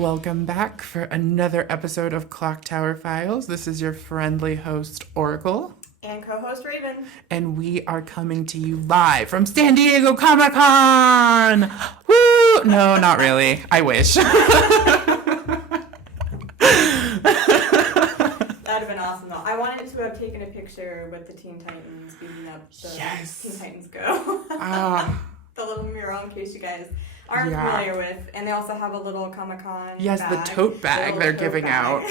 Welcome back for another episode of Clock Tower Files. This is your friendly host, Oracle. And co-host Raven. And we are coming to you live from San Diego Comic-Con! Woo! No, not really. I wish. That'd have been awesome, though. I wanted to have taken a picture with the Teen Titans beating up the Teen Titans Go. The little mural, in case you guys aren't familiar with. And they also have a little Comic-Con bag. The tote bag they're giving out.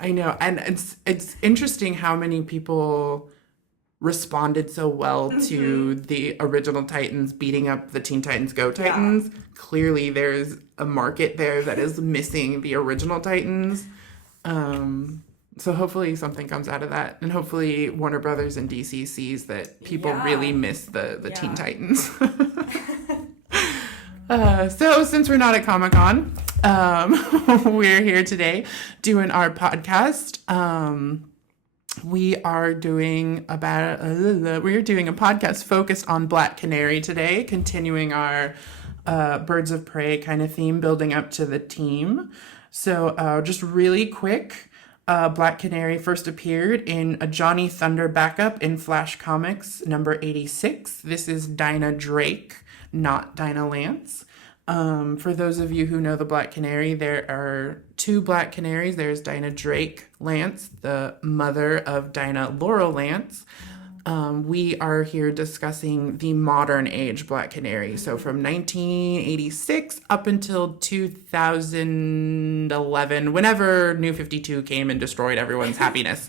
I know. And it's interesting how many people responded so well to the original Titans beating up the Teen Titans Go Titans. Yeah. Clearly there's a market there that is missing the original Titans. So hopefully something comes out of that. And hopefully Warner Brothers and DC sees that people really miss the Teen Titans. So since we're not at Comic-Con, we're here today doing our podcast. We're doing a podcast focused on Black Canary today, continuing our Birds of Prey kind of theme, building up to the team. So just really quick, Black Canary first appeared in a Johnny Thunder backup in Flash Comics number 86. This is Dinah Drake, not Dinah Lance. For those of you who know the Black Canary, there are two Black Canaries. There's Dinah Drake Lance, the mother of Dinah Laurel Lance. We are here discussing the modern age Black Canary. So from 1986 up until 2011, whenever New 52 came and destroyed everyone's happiness.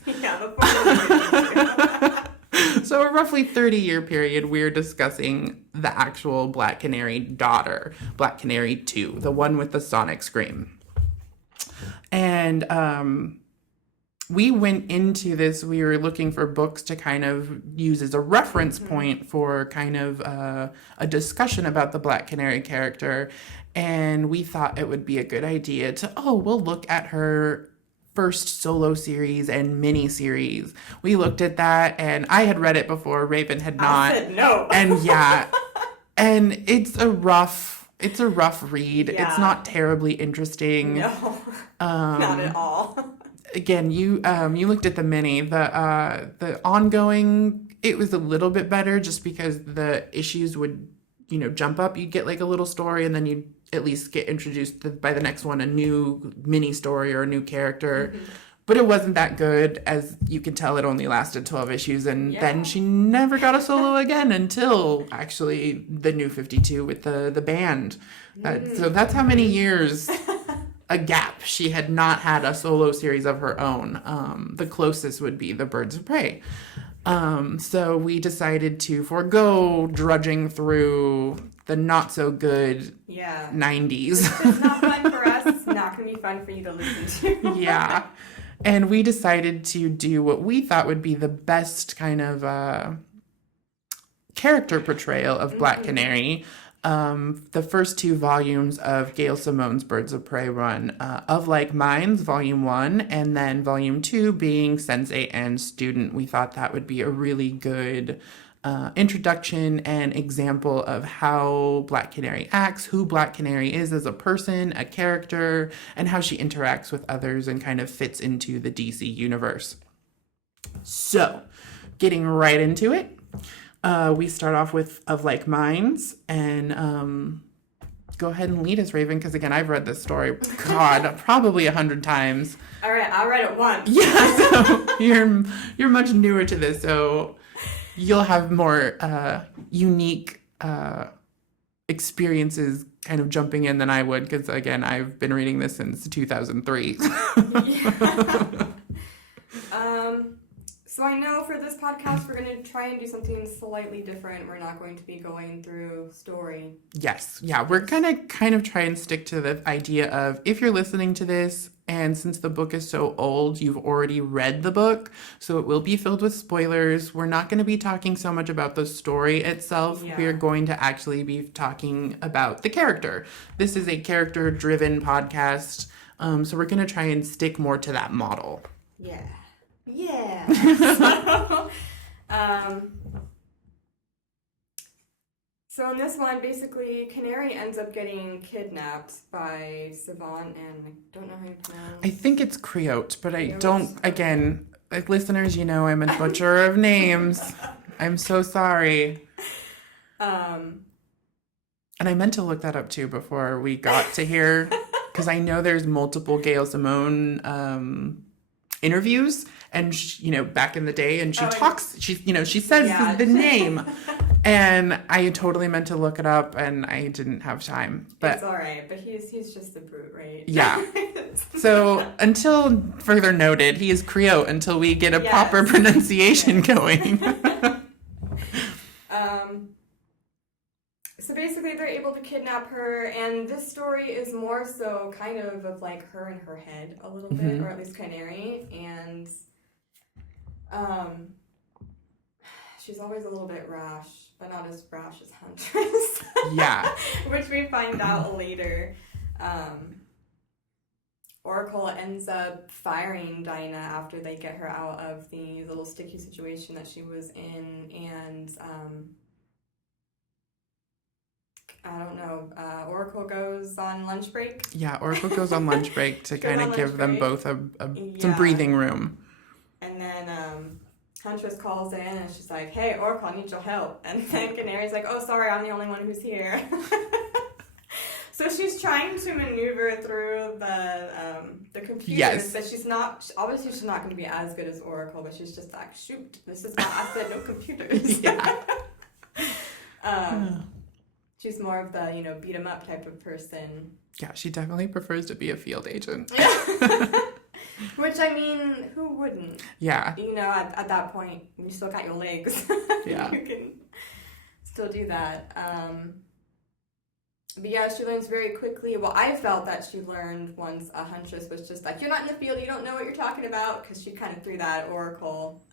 So a roughly 30-year period, we're discussing the actual Black Canary daughter, Black Canary 2, the one with the sonic scream. And we went into this, we were looking for books to kind of use as a reference point for kind of a discussion about the Black Canary character. And we thought it would be a good idea to, we'll look at her first solo series and mini series. We looked at that, and I had read it before. Raven had not. I said no. And and it's a rough read. Yeah. It's not terribly interesting. No, not at all. Again, you looked at the mini. The ongoing, it was a little bit better just because the issues would, jump up. You'd get like a little story, and then you'd at least get introduced by the next one a new mini story or a new character. But it wasn't that good. As you can tell, it only lasted 12 issues, and then she never got a solo again until actually the New 52 with the band. So that's how many years a gap she had not had a solo series of her own. The closest would be the Birds of Prey. So we decided to forego drudging through the not so good 90s. It's not fun for us. It's not going to be fun for you to listen to. Yeah. And we decided to do what we thought would be the best kind of character portrayal of Black Canary. The first two volumes of Gail Simone's Birds of Prey run, Of Like Minds, Volume 1, and then Volume 2 being Sensei and Student. We thought that would be a really good introduction and example of how Black Canary acts, who Black Canary is as a person, a character, and how she interacts with others and kind of fits into the DC universe. So, getting right into it. We start off with Of Like Minds, and go ahead and lead us, Raven, because again, I've read this story, probably 100 times. All right, I'll read it once. Yeah, so you're much newer to this, so you'll have more unique experiences kind of jumping in than I would, because again, I've been reading this since 2003. So I know for this podcast, we're going to try and do something slightly different. We're not going to be going through story. Yes. Yeah. We're going to kind of try and stick to the idea of, if you're listening to this, and since the book is so old, you've already read the book, so it will be filled with spoilers. We're not going to be talking so much about the story itself. Yeah. We're going to actually be talking about the character. This is a character-driven podcast, so we're going to try and stick more to that model. Yeah. Yeah. So in this one, basically, Canary ends up getting kidnapped by Savant, and I don't know how you pronounce. I think it's Creote, but I don't. Again, like listeners, you know, I'm a butcher of names. I'm so sorry. And I meant to look that up too before we got to here, because I know there's multiple Gail Simone interviews, and she, you know, back in the day, and she talks. She, you know, she says the name. And I totally meant to look it up, and I didn't have time. But it's all right. But he's just a brute, right? Yeah. So until further noted, he is Creote until we get a proper pronunciation going. So basically, they're able to kidnap her, and this story is more so kind of like her in her head a little bit, or at least Canary, and she's always a little bit rash, but not as rash as Huntress. Yeah. Which we find out later. Oracle ends up firing Dinah after they get her out of the little sticky situation that she was in, and I don't know, Oracle goes on lunch break. Yeah, Oracle goes on lunch break to kind of give them both some breathing room. And then Huntress calls in and she's like, "Hey, Oracle, I need your help." And then Canary's like, "Oh, sorry, I'm the only one who's here." So she's trying to maneuver through the computers, but she's not. Obviously, she's not going to be as good as Oracle, but she's just like, "Shoot, this is why I said no computers." Yeah. She's more of the, you know, beat 'em up type of person. Yeah, she definitely prefers to be a field agent. Which, I mean, who wouldn't? Yeah. You know, at that point, you still got your legs. Yeah. You can still do that. But yeah, she learns very quickly. Well, I felt that she learned once a Huntress was just like, "You're not in the field, you don't know what you're talking about," because she kind of threw that at Oracle.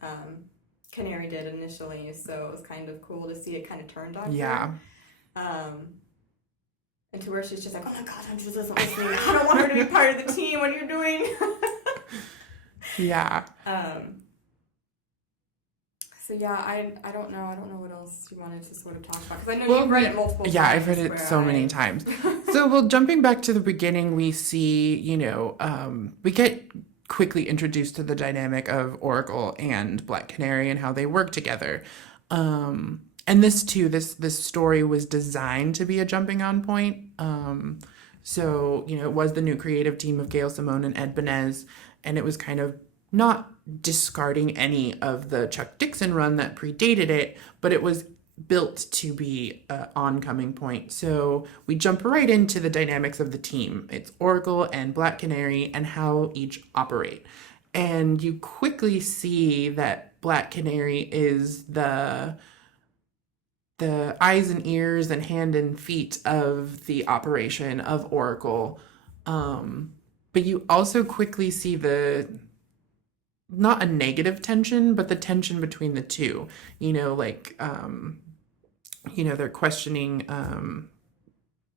Canary did initially, so it was kind of cool to see it kind of turned on her. And to where she's just like, "Oh my God, Huntress isn't listening. I don't want her to be part of the team. What you're doing." Yeah. So yeah, I don't know what else you wanted to sort of talk about, because I know you've read it multiple times. Yeah, I've read it so many times. So, well, jumping back to the beginning, we see, you know, we get quickly introduced to the dynamic of Oracle and Black Canary and how they work together. And this too, this story was designed to be a jumping on point. So, you know, it was the new creative team of Gail Simone and Ed Benez, and it was kind of not discarding any of the Chuck Dixon run that predated it, but it was built to be an oncoming point. So we jump right into the dynamics of the team. It's Oracle and Black Canary and how each operate. And you quickly see that Black Canary is the eyes and ears and hand and feet of the operation of Oracle. But you also quickly see not a negative tension, but the tension between the two. You know, like, you know, they're questioning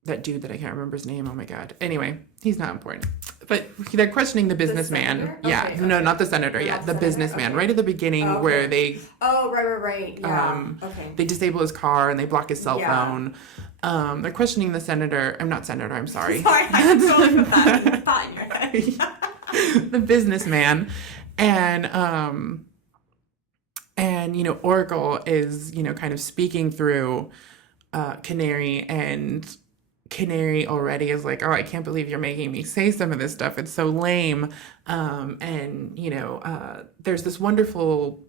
that dude that I can't remember his name. Oh my God. Anyway, he's not important. But they're questioning the businessman. Okay. No, not the senator yet. The businessman. Okay. Right at the beginning where they... Oh, right. Yeah. Okay. They disable his car and they block his cell phone. They're questioning the senator. I'm not senator, I'm sorry. Sorry, I totally put that thought in your head. The businessman. And you know, Oracle is, you know, kind of speaking through Canary, and Canary already is like, "Oh, I can't believe you're making me say some of this stuff. It's so lame." And, you know, there's this wonderful,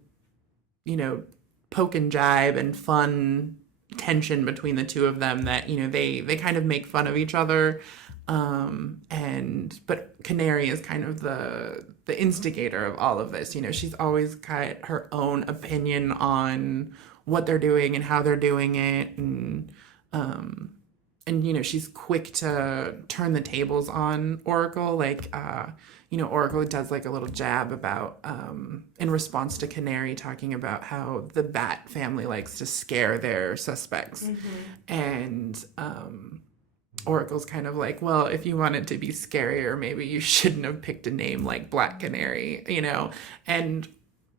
you know, poke and jibe and fun tension between the two of them that, you know, they kind of make fun of each other. But Canary is kind of the instigator of all of this. You know, she's always got her own opinion on what they're doing and how they're doing it. And you know, she's quick to turn the tables on Oracle. Like, you know, Oracle does like a little jab about, in response to Canary talking about how the Bat family likes to scare their suspects. Mm-hmm. And, Oracle's kind of like, "Well, if you want it to be scarier, maybe you shouldn't have picked a name like Black Canary," you know? And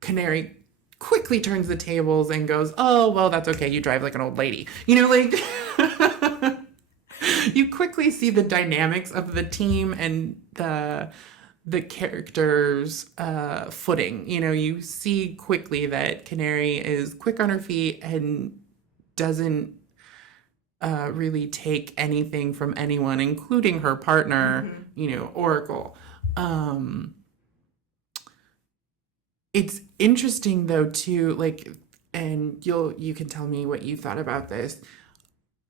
Canary quickly turns the tables and goes, oh, well, that's okay. You drive like an old lady. You know, like, you quickly see the dynamics of the team and the characters' footing. You know, you see quickly that Canary is quick on her feet and doesn't really take anything from anyone, including her partner, you know, Oracle. It's interesting though too, like, and you can tell me what you thought about this.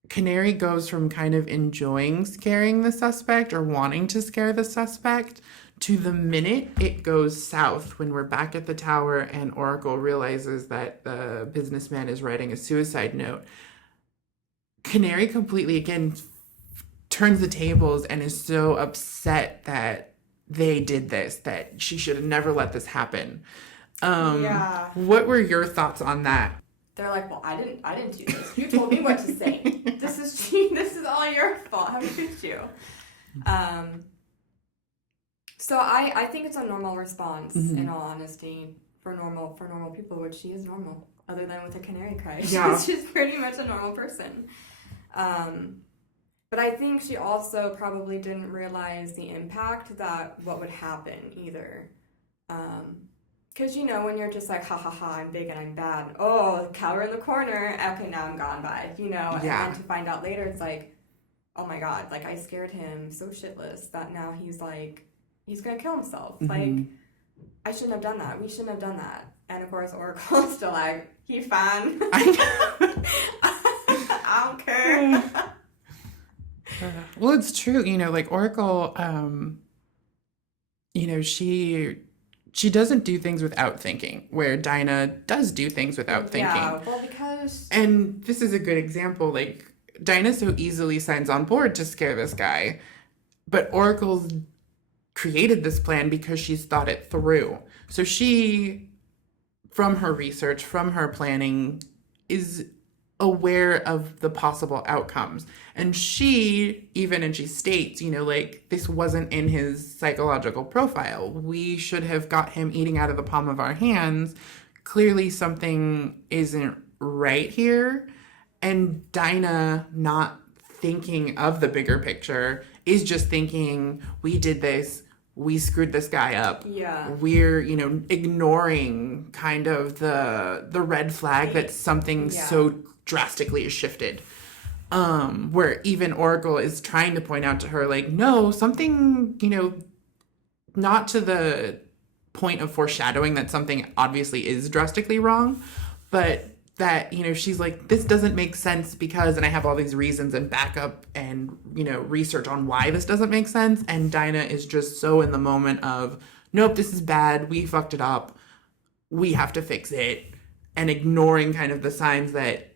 Canary goes from kind of enjoying scaring the suspect or wanting to scare the suspect to the minute it goes south when we're back at the tower and Oracle realizes that the businessman is writing a suicide note. Canary completely, again, turns the tables and is so upset that they did this, that she should have never let this happen. What were your thoughts on that? They're like, well, I didn't do this. You told me what to say. This is all your fault. How could you? So I think it's a normal response, in all honesty, for normal people, which she is normal, other than with a canary cry. Yeah. She's pretty much a normal person. But I think she also probably didn't realize the impact that what would happen either. Because, you know, when you're just like, ha ha ha, I'm big and I'm bad. Oh, cower in the corner. Okay, now I'm gone by, you know. Yeah. And then to find out later, it's like, oh my God, like I scared him so shitless that now he's like, he's going to kill himself. Like, I shouldn't have done that. We shouldn't have done that. And of course, Oracle is still like, he fine. I don't care. Well, it's true. You know, like Oracle, you know, she doesn't do things without thinking, where Dinah does do things without thinking. Yeah, well, because... And this is a good example. Like, Dinah so easily signs on board to scare this guy, but Oracle's created this plan because she's thought it through. So she, from her research, from her planning, is aware of the possible outcomes. And she states, you know, like, this wasn't in his psychological profile. We should have got him eating out of the palm of our hands. Clearly something isn't right here. And Dinah, not thinking of the bigger picture, is just thinking, we did this, we screwed this guy up. Yeah. We're, you know, ignoring kind of the red flag that something so drastically is shifted. Where even Oracle is trying to point out to her, like, no, something, you know, not to the point of foreshadowing that something obviously is drastically wrong, but that, you know, she's like, this doesn't make sense because, and I have all these reasons and backup and, you know, research on why this doesn't make sense. And Dinah is just so in the moment of, nope, this is bad. We fucked it up. We have to fix it. And ignoring kind of the signs that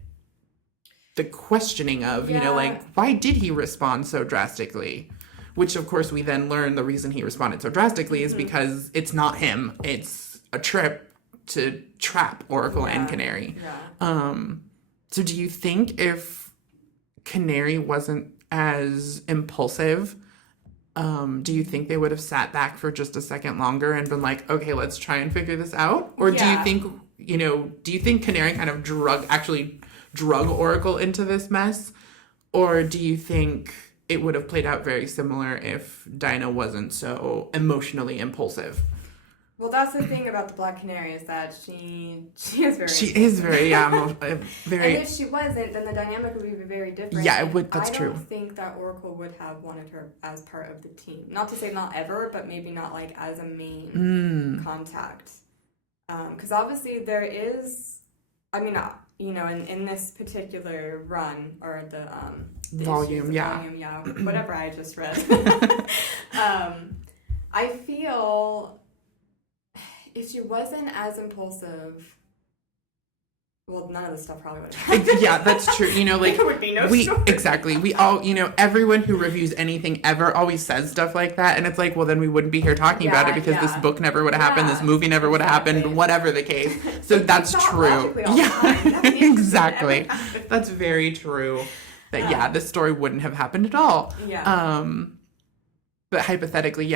the questioning of, you know, like, why did he respond so drastically? Which, of course, we then learn the reason he responded so drastically is because it's not him. It's a trip to trap Oracle and Canary. Yeah. So do you think if Canary wasn't as impulsive, do you think they would have sat back for just a second longer and been like, okay, let's try and figure this out? Or do you think, you know, do you think Canary kind of drug Oracle into this mess? Or do you think it would have played out very similar if Dinah wasn't so emotionally impulsive? Well, that's the thing about the Black Canary is that she is very... She is very, very... And if she wasn't, then the dynamic would be very different. Yeah, it would. That's true. I don't think that Oracle would have wanted her as part of the team. Not to say not ever, but maybe not like as a main contact. Because obviously there is... I mean, you know, in this particular run, or the volume, whatever I just read. I feel... if she wasn't as impulsive, well, none of this stuff probably would have happened. Yeah, that's true. You know, like, there would be no story. Exactly. We all, you know, everyone who reviews anything ever always says stuff like that. And it's like, well, then we wouldn't be here talking about it because this book never would have happened. This movie never would have happened, whatever the case. So that's true. Yeah, exactly. That's very true. That, this story wouldn't have happened at all. Yeah. But hypothetically,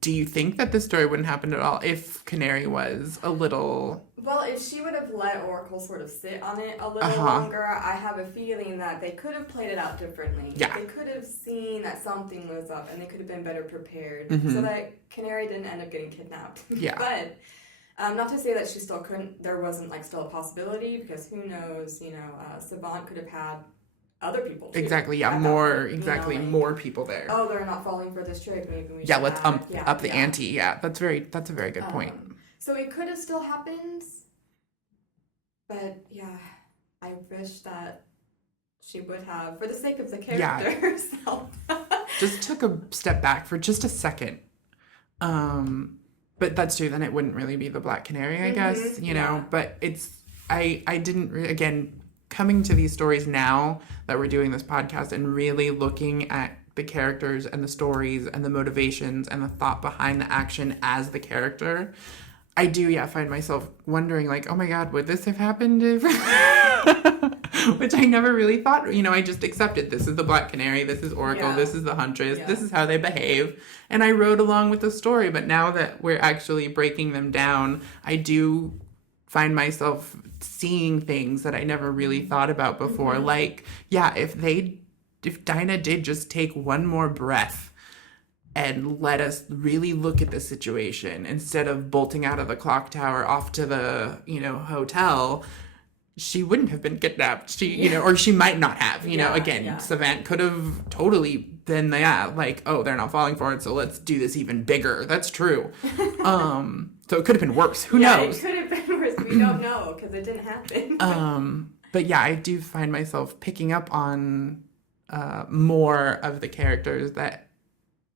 do you think that this story wouldn't happen at all if Canary was a little Well, if she would have let Oracle sort of sit on it a little longer, I have a feeling that they could have played it out differently. Yeah. They could have seen that something was up and they could have been better prepared so that Canary didn't end up getting kidnapped. Yeah. But not to say that she still couldn't, there wasn't like still a possibility, because who knows, you know, Savant could have had other people too. Exactly, yeah, more, exactly, you know, like, more people there. Oh, they're not falling for this trick, maybe we should let's up the ante, yeah. That's a very good point. So it could have still happened, but yeah, I wish that she would have, for the sake of the character herself. Just took a step back for just a second. But that's true, then it wouldn't really be the Black Canary, I guess, you know, but it's, I didn't, again, coming to these stories now that we're doing this podcast and really looking at the characters and the stories and the motivations and the thought behind the action as the character, I do, find myself wondering, like, oh my God, would this have happened if... Which I never really thought, you know, I just accepted this is the Black Canary, this is Oracle, this is the Huntress, this is how they behave. And I rode along with the story, but now that we're actually breaking them down, I do find myself seeing things that I never really thought about before. Like, if Dinah did just take one more breath and let us really look at the situation instead of bolting out of the clock tower off to the, you know, hotel, she wouldn't have been kidnapped. You know, or she might not have, you know, again, Savant could have totally been, like, oh, they're not falling for it, so let's do this even bigger. That's true. So it could have been worse. Who knows? It could have been worse. We don't know because it didn't happen. But yeah, I do find myself picking up on more of the characters that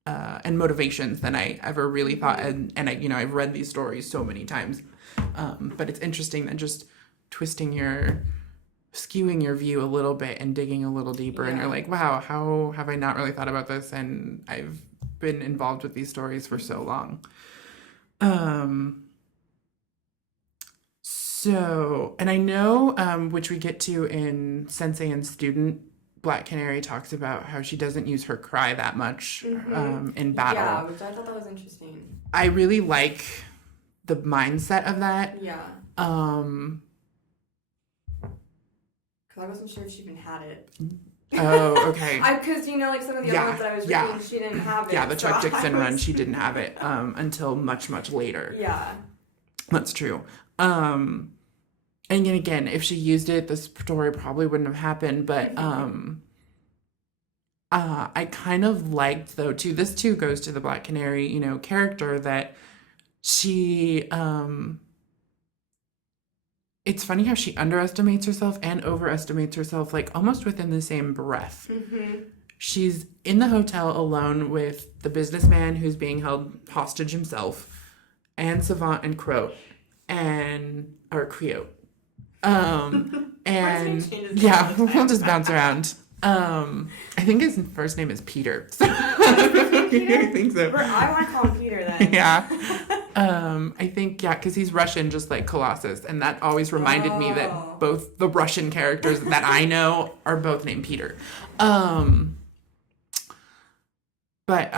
and motivations than I ever really thought. And I, you know, I've read these stories so many times. But it's interesting that just skewing your view a little bit and digging a little deeper, and you're like, wow, how have I not really thought about this? And I've been involved with these stories for so long. So, and I know, which we get to in Sensei and Student, Black Canary talks about how she doesn't use her cry that much in battle. Yeah, which I thought that was interesting. I really like the mindset of that. Yeah. Because I wasn't sure if she even had it. Oh, okay. Because, you know, like some of the other ones that I was reading, she didn't have it. Yeah, the Chuck Dixon run, she didn't have it until much, much later. Yeah. That's true. And again, if she used it, this story probably wouldn't have happened. But I kind of liked, though, too, this too goes to the Black Canary, you know, character, that she... It's funny how she underestimates herself and overestimates herself, like, almost within the same breath. She's in the hotel alone with the businessman who's being held hostage himself, and Savant and Croat, or Creote. And yeah, we'll just bounce around. I think his first name is Peter. So. I think so. I want to call him Peter then. Yeah. I think, because he's Russian, just like Colossus. And that always reminded me that both the Russian characters that I know are both named Peter. But,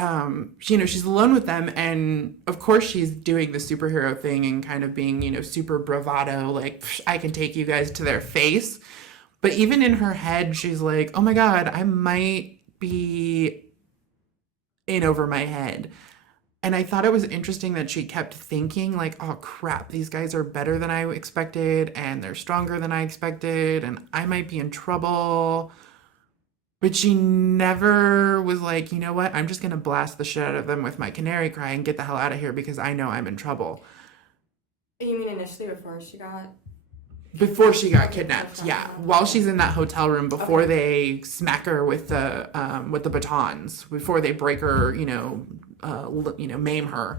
you know, she's alone with them. And of course she's doing the superhero thing and kind of being, you know, super bravado. Like, I can take you guys to their face. But even in her head, she's like, oh my God, I might be in over my head. And I thought it was interesting that she kept thinking, like, oh crap, these guys are better than I expected, and they're stronger than I expected, and I might be in trouble. But she never was like, you know what, I'm just going to blast the shit out of them with my canary cry and get the hell out of here because I know I'm in trouble. You mean initially before she got kidnapped, yeah. While she's in that hotel room, before they smack her with the batons, before they break her, maim her,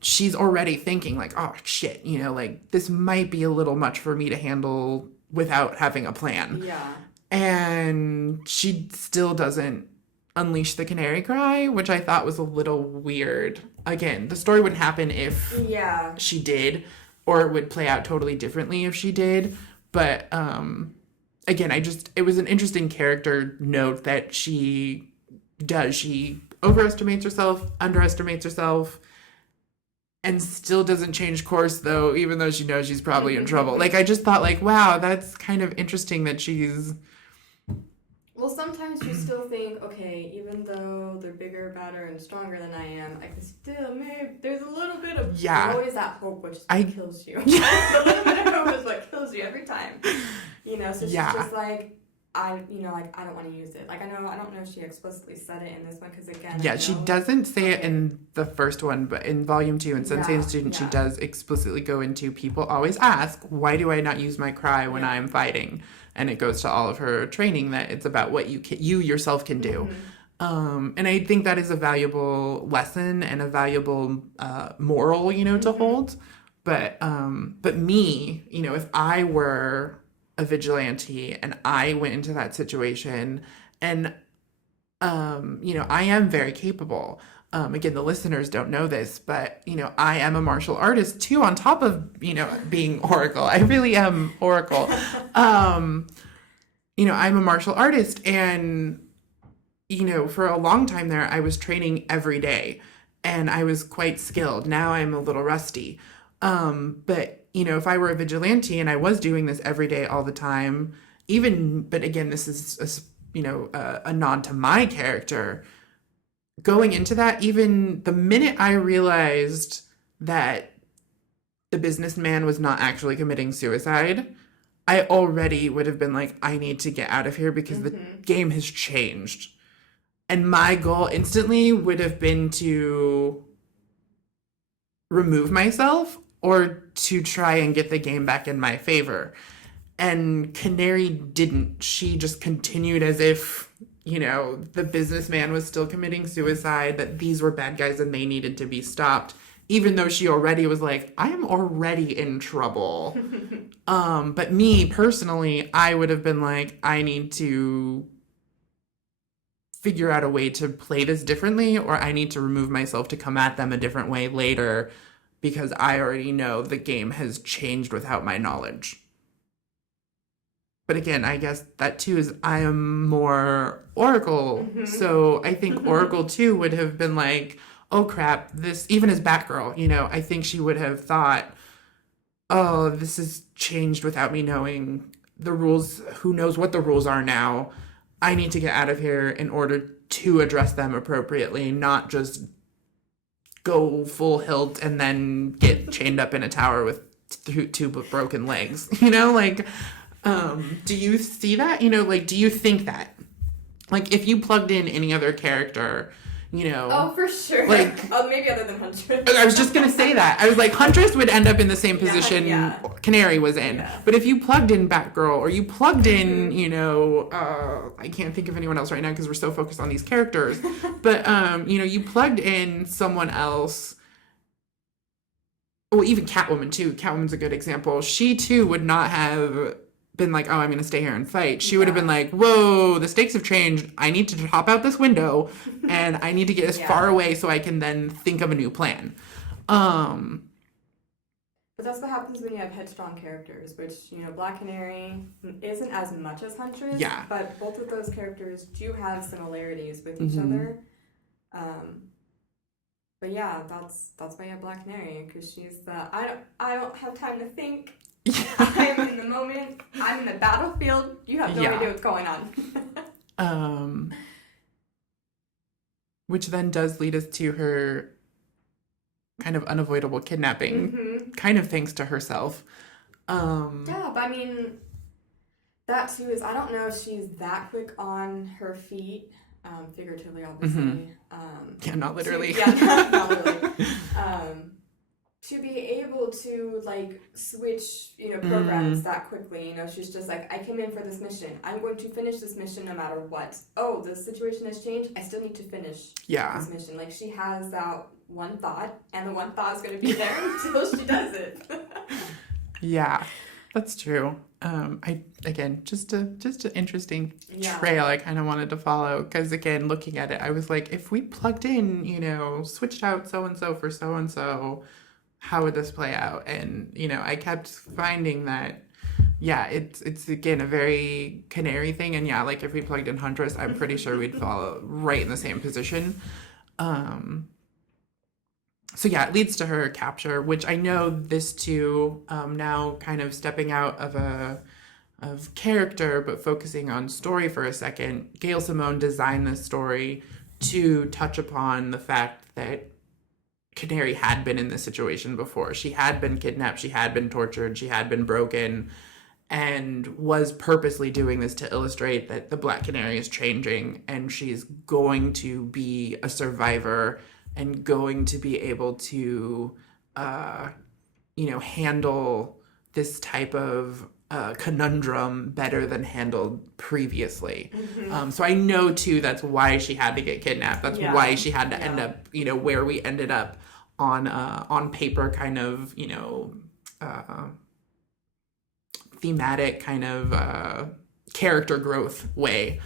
she's already thinking like, oh shit, you know, like this might be a little much for me to handle without having a plan. Yeah. And she still doesn't unleash the canary cry, which I thought was a little weird. Again, the story wouldn't happen if she did. Or it would play out totally differently if she did. But, again, it was an interesting character note that she does. She overestimates herself, underestimates herself, and still doesn't change course, though, even though she knows she's probably in trouble. Like, I just thought, like, wow, that's kind of interesting that she's... Well, sometimes you still think, okay, even though they're bigger, badder, and stronger than I am, I can still, maybe there's a little bit of, there's always that hope, which is what kills you. A little bit of hope is what kills you every time. You know, so she's just like, I don't want to use it. Like, I don't know if she explicitly said it in this one, because again, yeah, she doesn't say it in the first one, but in volume 2, in Sensei and Student, she does explicitly go into, people always ask, why do I not use my cry when I'm fighting? And it goes to all of her training that it's about what you yourself can do. And I think that is a valuable lesson and a valuable moral, to hold. But me, if I were a vigilante and I went into that situation and, I am very capable. Again, the listeners don't know this, but, I am a martial artist too, on top of, being Oracle. I really am Oracle. I'm a martial artist, and, for a long time there, I was training every day and I was quite skilled. Now I'm a little rusty. But, if I were a vigilante and I was doing this every day all the time, but again, this is, a nod to my character. Going into that, even the minute I realized that the businessman was not actually committing suicide, I already would have been like, I need to get out of here because the game has changed. And my goal instantly would have been to remove myself or to try and get the game back in my favor. And Canary didn't. She just continued as if, the businessman was still committing suicide, that these were bad guys and they needed to be stopped, even though she already was like, I am already in trouble. But me, personally, I would have been like, I need to figure out a way to play this differently, or I need to remove myself to come at them a different way later, because I already know the game has changed without my knowledge. But again, I guess that too is I am more Oracle. So I think Oracle too would have been like, oh crap, this, even as Batgirl, I think she would have thought, oh, this has changed without me knowing the rules. Who knows what the rules are now? I need to get out of here in order to address them appropriately, not just go full hilt and then get chained up in a tower with two broken legs. Do you see that? Do you think that? Like, if you plugged in any other character, Oh, for sure. Like, maybe other than Huntress. I was just going to say that. I was like, Huntress would end up in the same position Canary was in. Yeah. But if you plugged in Batgirl, or you plugged in, I can't think of anyone else right now because we're so focused on these characters. But, you plugged in someone else. Well, even Catwoman, too. Catwoman's a good example. She, too, would not have been like, oh, I'm going to stay here and fight. She would have been like, whoa, the stakes have changed. I need to hop out this window and I need to get as far away so I can then think of a new plan. But that's what happens when you have headstrong characters, which, Black Canary isn't as much as Huntress. Yeah. But both of those characters do have similarities with each other. But yeah, that's why you have Black Canary, because she's the, I don't have time to think. I'm in the moment. I'm in the battlefield. You have no idea what's going on. Which then does lead us to her kind of unavoidable kidnapping, kind of thanks to herself. Yeah, but I mean, that too is, I don't know if she's that quick on her feet, figuratively, obviously. Yeah, not literally. Not literally. To be able to, switch, programs that quickly. She's just like, I came in for this mission. I'm going to finish this mission no matter what. Oh, the situation has changed. I still need to finish this mission. She has that one thought, and the one thought is going to be there until she does it. Yeah, that's true. Just an interesting trail I kind of wanted to follow, because again, looking at it, I was like, if we plugged in, switched out so-and-so for so-and-so, how would this play out? And, I kept finding that, it's again, a very Canary thing. And if we plugged in Huntress, I'm pretty sure we'd follow right in the same position. So yeah, it leads to her capture, which I know this too, now kind of stepping out of character, but focusing on story for a second. Gail Simone designed this story to touch upon the fact that Canary had been in this situation before. She had been kidnapped, she had been tortured, she had been broken, and was purposely doing this to illustrate that the Black Canary is changing and she's going to be a survivor and going to be able to, handle this type of conundrum better than handled previously. So I know too that's why she had to get kidnapped. That's why she had to end up, where we ended up on paper, kind of, thematic kind of character growth way.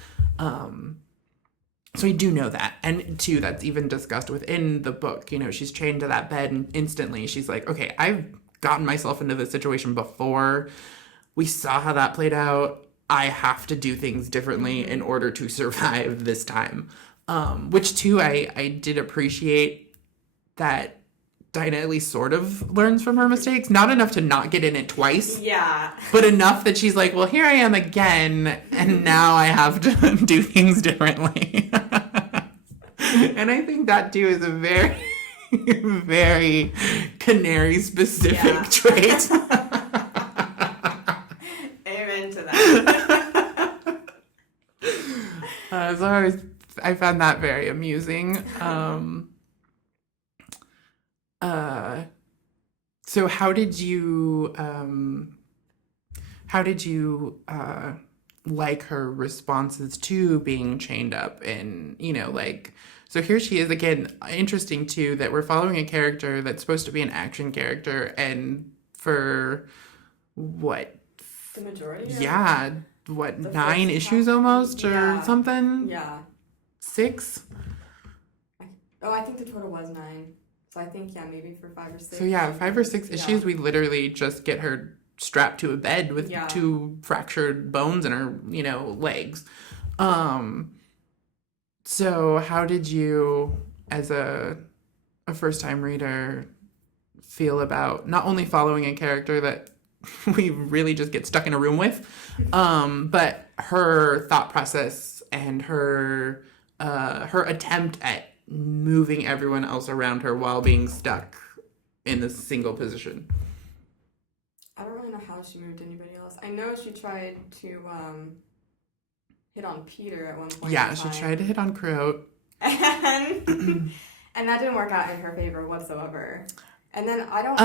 So I do know that. And two, that's even discussed within the book. She's chained to that bed and instantly she's like, okay, I've gotten myself into this situation before. We saw how that played out. I have to do things differently in order to survive this time. Which too, I did appreciate that Dinah at least sort of learns from her mistakes. Not enough to not get in it twice. Yeah. But enough that she's like, well, here I am again, and now I have to do things differently. And I think that too is a very, very Canary-specific trait. Amen to that. So I found that very amusing. So how did you like her responses to being chained up and, so here she is again, interesting too, that we're following a character that's supposed to be an action character and for what? The majority? Yeah. What, 9 issues almost or something? Yeah. 6? I think the total was 9. So I think, maybe for 5 or 6. So 5 or 6 issues, we literally just get her strapped to a bed with 2 fractured bones in her, legs. So how did you, as a first-time reader, feel about not only following a character that we really just get stuck in a room with, but her thought process and her attempt at moving everyone else around her while being stuck in this single position? I don't really know how she moved anybody else. I know she tried to hit on Peter at one point. Yeah, she tried to hit on Croat. And that didn't work out in her favor whatsoever. And then I don't...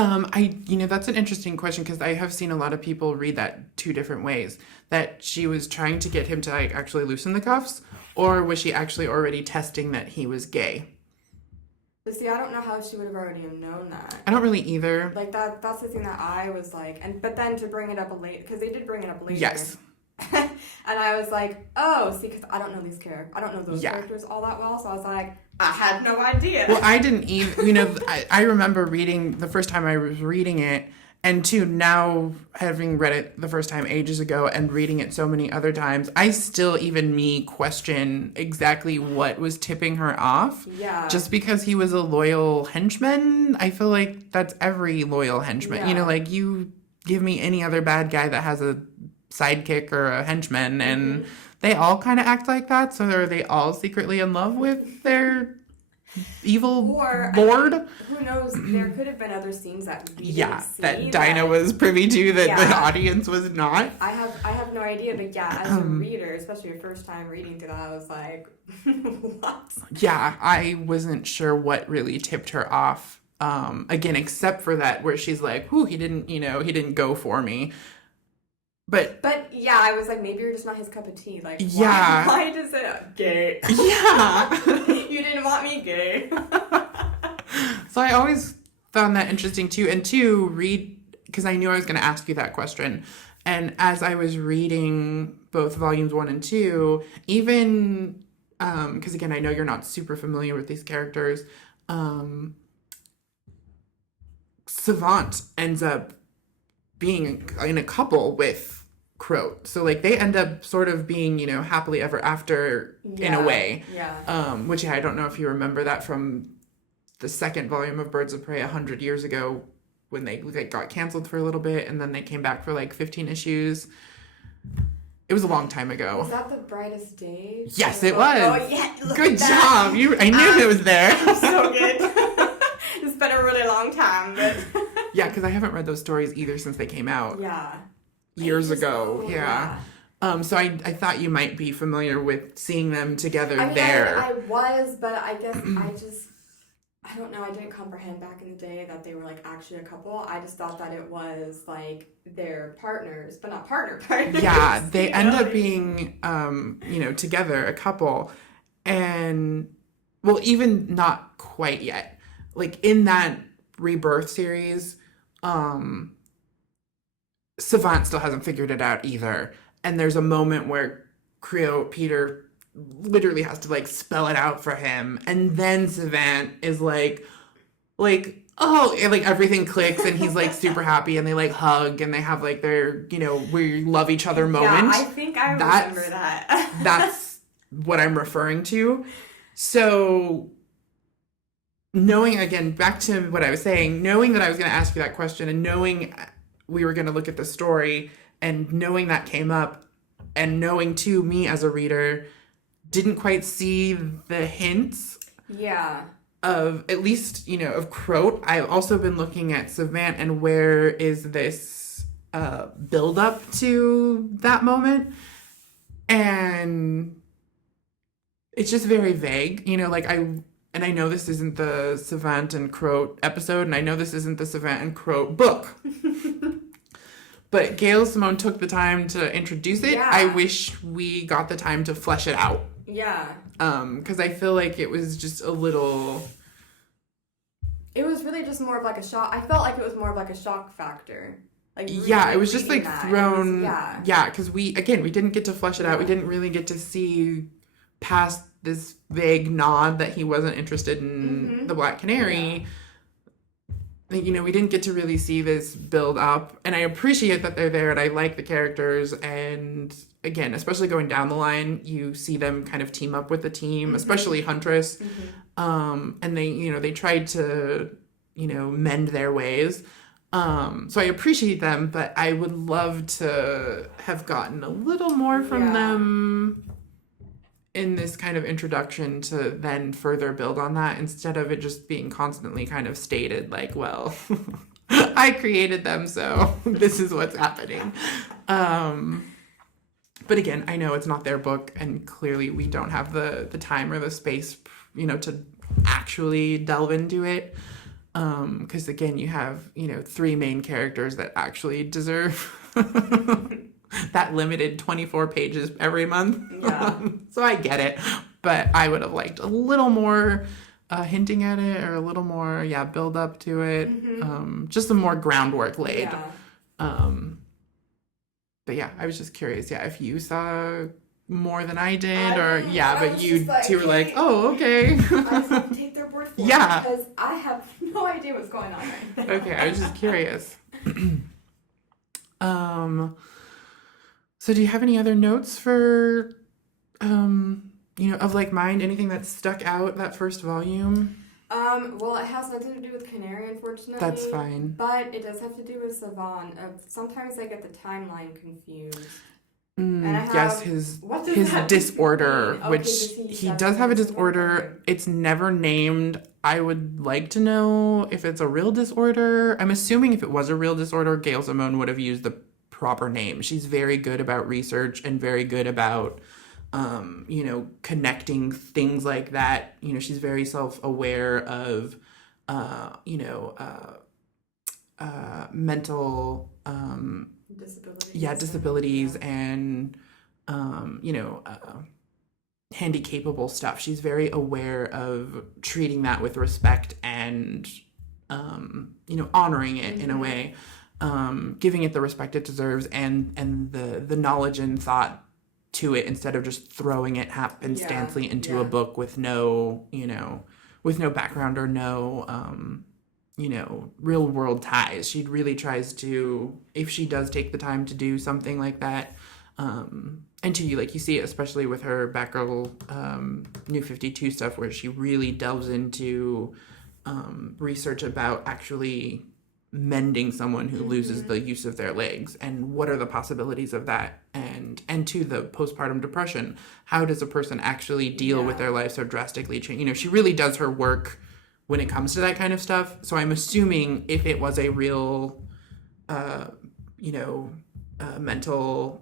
that's an interesting question because I have seen a lot of people read that 2 different ways. That she was trying to get him to actually loosen the cuffs, or was she actually already testing that he was gay? But see, I don't know how she would have already known that. I don't really either. That's the thing that I was like, but then to bring it up later, because they did bring it up later. Yes. And I was like, oh, see, because I don't know these characters. I don't know those characters all that well, so I was like, I had no idea. Well, I didn't even, I remember reading, the first time I was reading it, and two, now having read it the first time ages ago and reading it so many other times, I still, even me, question exactly what was tipping her off. Yeah. Just because he was a loyal henchman, I feel like that's every loyal henchman. Yeah. You give me any other bad guy that has a sidekick or a henchman, and they all kind of act like that. So are they all secretly in love with their evil lord? Who knows? There could have been other scenes that we didn't see that Dinah was privy to that the audience was not. I have no idea, but as a reader, especially your first time reading through that, I was like, what? Yeah, I wasn't sure what really tipped her off. Again, except for that where she's like, "Whoo, he didn't go for me." But yeah, I was like, maybe you're just not his cup of tea. Like, why does it gay? Yeah, you didn't want me gay. So I always found that interesting too, and two, read, because I knew I was going to ask you that question, and as I was reading both volumes 1 and 2, even because again, I know you're not super familiar with these characters. Savant ends up being in a couple with Croat. So, they end up sort of being, happily ever after in a way. Yeah. Which, I don't know if you remember that from the second volume of Birds of Prey 100 years ago when they got canceled for a little bit, and then they came back for like 15 issues. It was a long time ago. Was that The Brightest Day? Yes, it was. Oh, yeah. Good job. I knew it was there. So good. It's been a really long time. But yeah, because I haven't read those stories either since they came out. Yeah. Years ago. Yeah. So I thought you might be familiar with seeing them together there. I was, but I guess I don't know, I didn't comprehend back in the day that they were like actually a couple. I just thought that it was like their partners, but not partners. Yeah, they end up being, together, a couple. And, well, even not quite yet. Like in that Rebirth series, Savant still hasn't figured it out either. And there's a moment where Peter literally has to like spell it out for him, and then Savant is like oh, and like everything clicks, and he's like super happy, and they like hug, and they have like their we love each other moment. Yeah, I think I remember that. That's what I'm referring to. So knowing, again, back to what I was saying, knowing that I was going to ask you that question, and knowing we were going to look at the story, and knowing that came up, and knowing too, me as a reader didn't quite see the hints. Yeah. Of at least, of Croat. I've also been looking at Savant and where is this build up to that moment. And it's just very vague. I know this isn't the Savant and Croat episode, and I know this isn't the Savant and Croat book. But Gail Simone took the time to introduce it. Yeah. I wish we got the time to flesh it out. Yeah. Because I feel like it was just a little... It was really just more of like a shock. I felt like it was more of like a shock factor. Like yeah, it was just like thrown... Yeah, because we didn't get to flesh it out. We didn't really get to see past this vague nod that he wasn't interested in the Black Canary. Yeah. We didn't get to really see this build up, and I appreciate that they're there, and I like the characters, and again, especially going down the line, you see them kind of team up with the team, especially Huntress, and they tried to, mend their ways, so I appreciate them, but I would love to have gotten a little more from them in this kind of introduction to then further build on that, instead of it just being constantly kind of stated like, well, I created them, so this is what's happening. But again, I know it's not their book, and clearly we don't have the time or the space, to actually delve into it. Because again, you have, 3 main characters that actually deserve that limited 24 pages every month. Yeah. So I get it, but I would have liked a little more hinting at it, or a little more, build up to it. Just some more groundwork laid. Yeah. But yeah, I was just curious, if you saw more than I did, but you two were like, oh, okay. I just have to take their word for it, because I have no idea what's going on right now. Okay, I was just curious. So do you have any other notes for, of like mine? Anything that stuck out that first volume? Well, it has nothing to do with Canary, unfortunately. That's fine. But it does have to do with Savant. Sometimes I get the timeline confused. Yes, his disorder, which he does have a disorder. It's never named. I would like to know if it's a real disorder. I'm assuming if it was a real disorder, Gail Simone would have used the proper name. She's very good about research and very good about, connecting things like that. She's very self-aware of, mental, disabilities and, handy-capable stuff. She's very aware of treating that with respect and, honoring it in a way, giving it the respect it deserves, and the knowledge and thought to it, instead of just throwing it happenstancely into a book with no, with no background or no, real world ties. She really tries to, if she does take the time to do something like that, and you see it especially with her Batgirl New 52 stuff, where she really delves into, research about actually mending someone who loses the use of their legs, and what are the possibilities of that, and to the postpartum depression, how does a person actually deal with their life so drastically change? You know, she really does her work when it comes to that kind of stuff. So I'm assuming if it was a real mental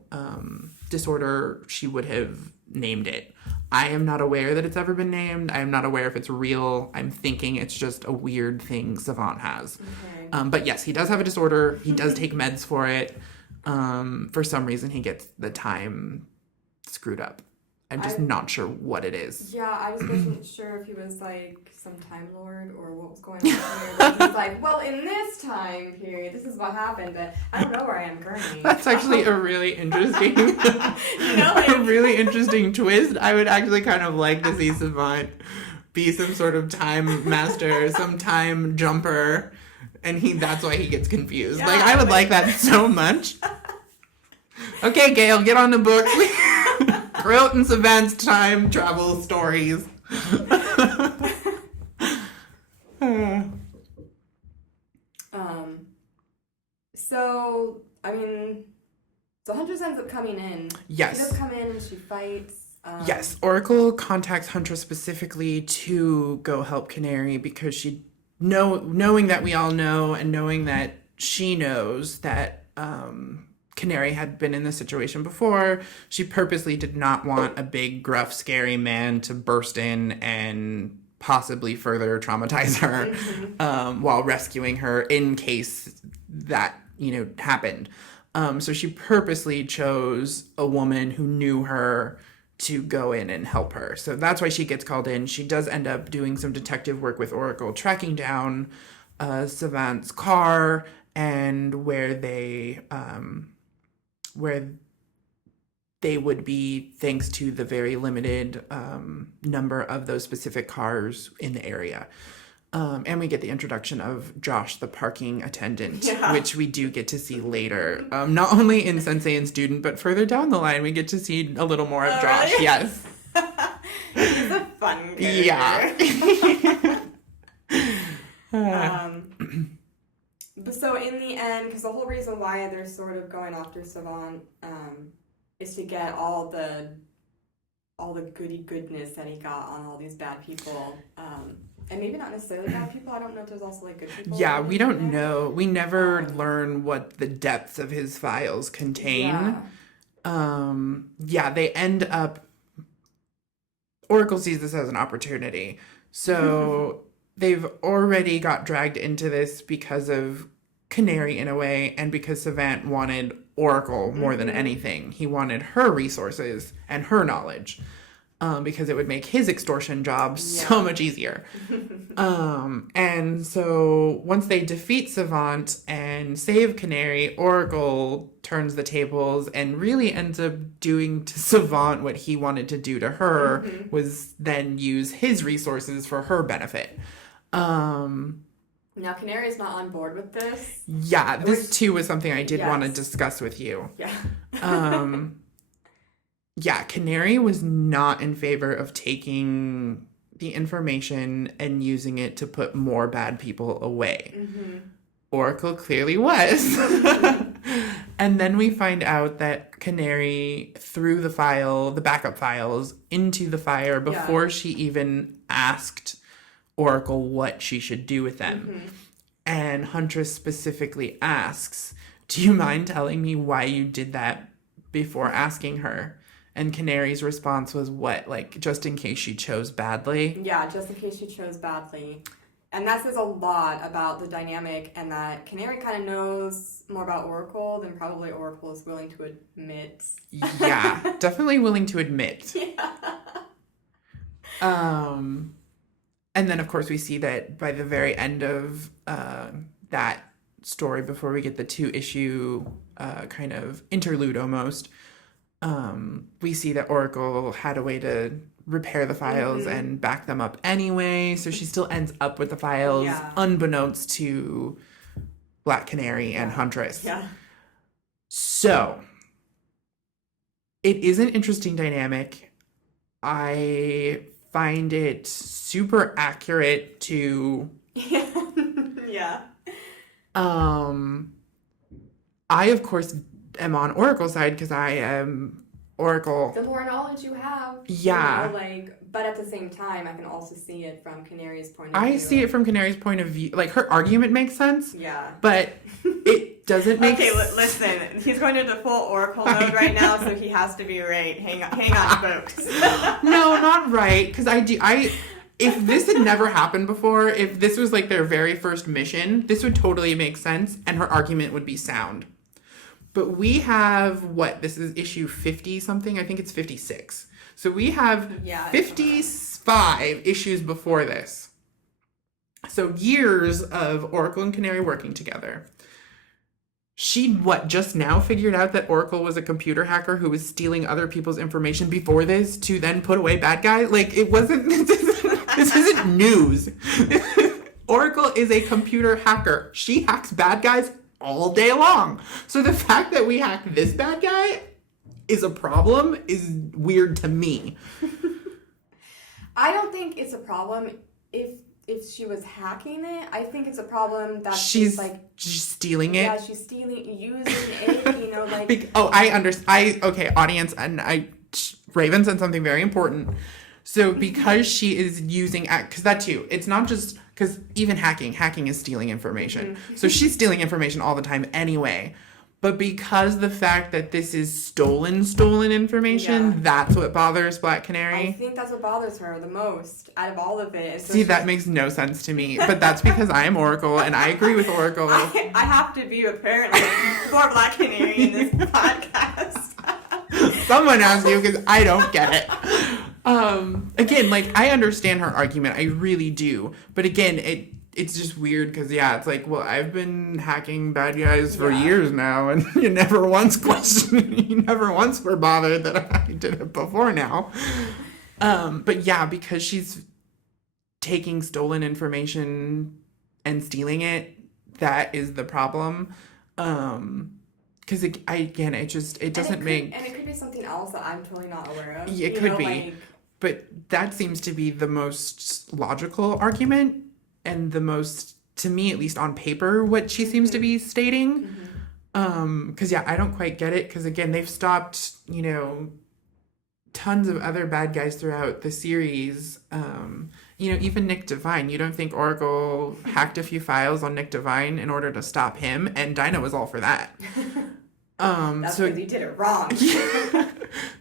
disorder, she would have named it. I am not aware that it's ever been named. I am not aware if it's real. I'm thinking it's just a weird thing Savant has. Okay. But yes, he does have a disorder. He does take meds for it. For some reason, he gets the time screwed up. I'm just not sure what it is. Yeah, I wasn't sure if he was like some Time Lord or what was going on here. But he's like, well, in this time period, this is what happened, but I don't know where I am currently. That's actually a really interesting, a really interesting twist. I would actually kind of like to see Savant be some sort of time master, some time jumper, and that's why he gets confused. Yeah, I would like that so much. Okay, Gail, get on the book. Brilton's events, time travel stories. So Huntress ends up coming in. Yes. She does come in and she fights. Yes, Oracle contacts Huntress specifically to go help Canary because knowing that we all know, and knowing that she knows that Canary had been in this situation before, she purposely did not want a big, gruff, scary man to burst in and possibly further traumatize her while rescuing her in case that, happened. So she purposely chose a woman who knew her to go in and help her. So that's why she gets called in. She does end up doing some detective work with Oracle, tracking down Savant's car and where they would be, thanks to the very limited number of those specific cars in the area. And we get the introduction of Josh, the parking attendant, which we do get to see later. Not only in Sensei and Student, but further down the line, we get to see a little more of Josh. Really? Yes. He's a fun character. Yeah. But so in the end, because the whole reason why they're sort of going after Savant is to get all the goody goodness that he got on all these bad people. And maybe not necessarily bad people. I don't know if there's also like good people. Yeah, we don't know. We never learn what the depths of his files contain. They end up... Oracle sees this as an opportunity. So they've already got dragged into this because of Canary in a way, and because Savant wanted Oracle more than anything. He wanted her resources and her knowledge. Because it would make his extortion job so much easier. And so once they defeat Savant and save Canary, Oracle turns the tables and really ends up doing to Savant what he wanted to do to her, was then use his resources for her benefit. Now, Canary is not on board with this. Yeah, this too was something I did want to discuss with you. Yeah, Canary was not in favor of taking the information and using it to put more bad people away. Oracle clearly was. And then we find out that Canary threw the backup files, into the fire before she even asked Oracle what she should do with them. And Huntress specifically asks, "Do you mind telling me why you did that before asking her?" And Canary's response was what? Like, just in case she chose badly? Yeah, just in case she chose badly. And that says a lot about the dynamic, and that Canary kind of knows more about Oracle than probably Oracle is willing to admit. Yeah, definitely willing to admit. And then, of course, we see that by the very end of that story, before we get the 2-issue kind of interlude almost, we see that Oracle had a way to repair the files and back them up anyway, so she still ends up with the files unbeknownst to Black Canary and Huntress. So, it is an interesting dynamic. I find it super accurate to Yeah. I, of course, am on Oracle's side because I am Oracle. The more knowledge you have. Yeah. You know, like, but at the same time, I can also see it from Canary's point of view. I see it from Canary's point of view. Like, her argument makes sense. Yeah. But it doesn't make sense. Okay, listen. He's going into full Oracle mode right now, so he has to be right. Hang on, folks. No, not right. Because if this had never happened before, if this was like their very first mission, this would totally make sense and her argument would be sound. But we have, this is issue 50 something? I think it's 56. So we have 55 issues before this. So years of Oracle and Canary working together. She, just now figured out that Oracle was a computer hacker who was stealing other people's information before this to then put away bad guys? Like, it wasn't, this isn't news. Oracle is a computer hacker. She hacks bad guys all day long. So the fact that we hack this bad guy is a problem is weird to me. I don't think it's a problem if she was hacking it. I think it's a problem that she's stealing it. Yeah, she's stealing, using it, you know, like. I understand. Okay, audience, and Raven said something very important. So because she is using, because that too, it's not just, because even hacking is stealing information. Mm-hmm. So she's stealing information all the time anyway. But because the fact that this is stolen information, that's what bothers Black Canary. I think that's what bothers her the most out of all of it. So that makes no sense to me. But that's because I am Oracle, and I agree with Oracle. I have to be, apparently, for Black Canary in this podcast. Someone has to, because I don't get it. Again, I understand her argument. I really do. But again, it's just weird because, it's like, well, I've been hacking bad guys for years now, and you never once questioned, you never once were bothered that I did it before now. But because she's taking stolen information and stealing it, that is the problem. Because it doesn't make... And it could be something else that I'm totally not aware of. It could be. But that seems to be the most logical argument. And the most, to me, at least on paper, what she seems to be stating. Because, I don't quite get it. Because, again, they've stopped, tons of other bad guys throughout the series. Even Nick Devine. You don't think Oracle hacked a few files on Nick Devine in order to stop him? And Dinah was all for that. That's because he did it wrong.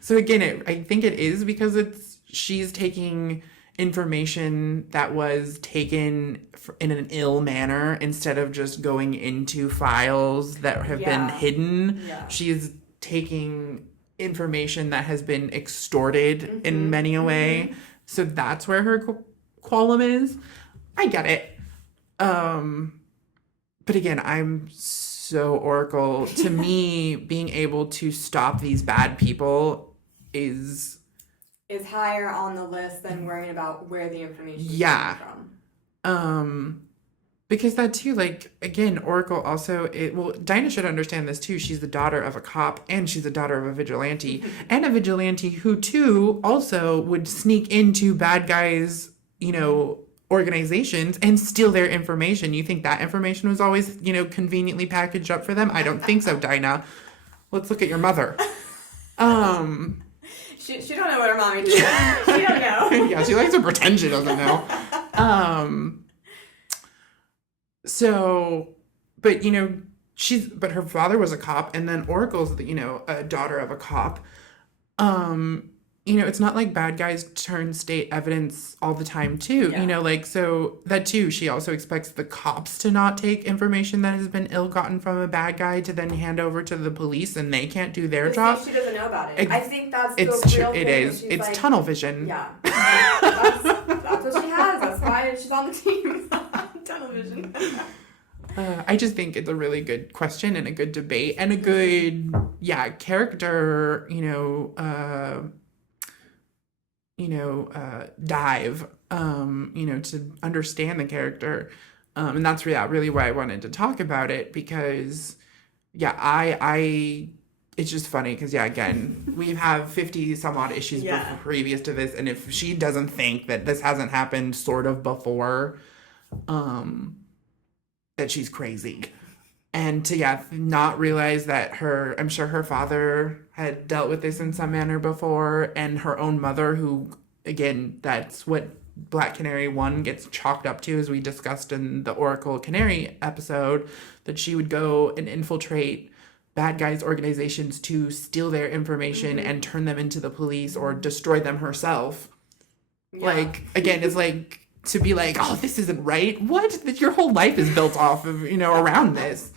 So, again, I think it is because she's taking information that was taken in an ill manner instead of just going into files that have been hidden. She's taking information that has been extorted in many a way. So that's where her qualm is. I get it. But again, I'm so Oracle. To me, being able to stop these bad people is higher on the list than worrying about where the information is coming from. Because that too, again, Oracle also, Dinah should understand this too. She's the daughter of a cop, and she's the daughter of a vigilante, and a vigilante who too also would sneak into bad guys, organizations and steal their information. You think that information was always, conveniently packaged up for them? I don't think so, Dinah. Let's look at your mother. She don't know what her mommy did. She don't know. Yeah, she likes to pretend she doesn't know. But her father was a cop, and then Oracle's, a daughter of a cop. It's not like bad guys turn state evidence all the time too. So that too, she also expects the cops to not take information that has been ill-gotten from a bad guy to then hand over to the police, and they can't do their job. She doesn't know about it. I think that's the real thing. It is. It's tunnel vision. Yeah. That's what she has. That's why she's on the team. Tunnel vision. I just think it's a really good question and a good debate and a good, character, dive, to understand the character. And that's really why I wanted to talk about it, because, it's just funny because, again, we have 50 some odd issues previous to this. And if she doesn't think that this hasn't happened sort of before, that she's crazy. And to not realize that I'm sure her father had dealt with this in some manner before, and her own mother, who, again, that's what Black Canary 1 gets chalked up to, as we discussed in the Oracle Canary episode, that she would go and infiltrate bad guys' organizations to steal their information and turn them into the police or destroy them herself. Yeah. Like, again, it's like, to be like, oh, this isn't right. What? Your whole life is built off of, around this.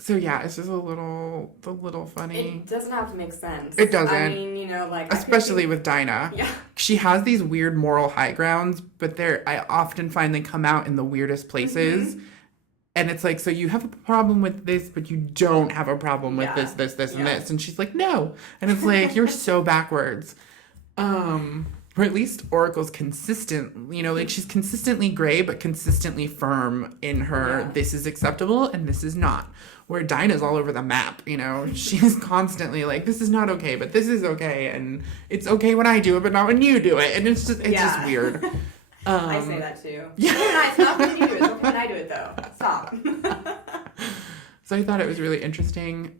So yeah, it's just a little funny. It doesn't have to make sense. It doesn't. I mean, like, especially with Dinah. Yeah. She has these weird moral high grounds, but I often find they come out in the weirdest places. And it's like, so you have a problem with this, but you don't have a problem with this, and this. And she's like, no. And it's like, you're so backwards. Or at least Oracle's consistent, like she's consistently gray, but consistently firm in her, this is acceptable and this is not. Where Dinah's all over the map, she's constantly like, this is not okay, but this is okay. And it's okay when I do it, but not when you do it. And it's just weird. I say that too. Yeah. It's not when you do it. It's okay when I do it though. Stop. So I thought it was really interesting.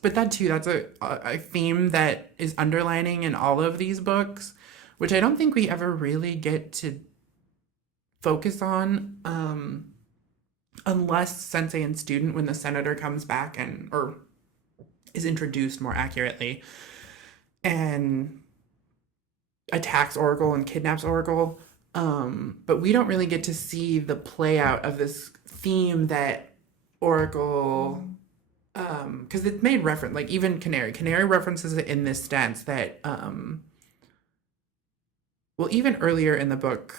But that too, that's a theme that is underlining in all of these books, which I don't think we ever really get to focus on, unless Sensei and Student, when the senator comes back or is introduced more accurately, and attacks Oracle and kidnaps Oracle. But we don't really get to see the play out of this theme that Oracle... because it made reference, like even Canary references it in this stance that, even earlier in the book,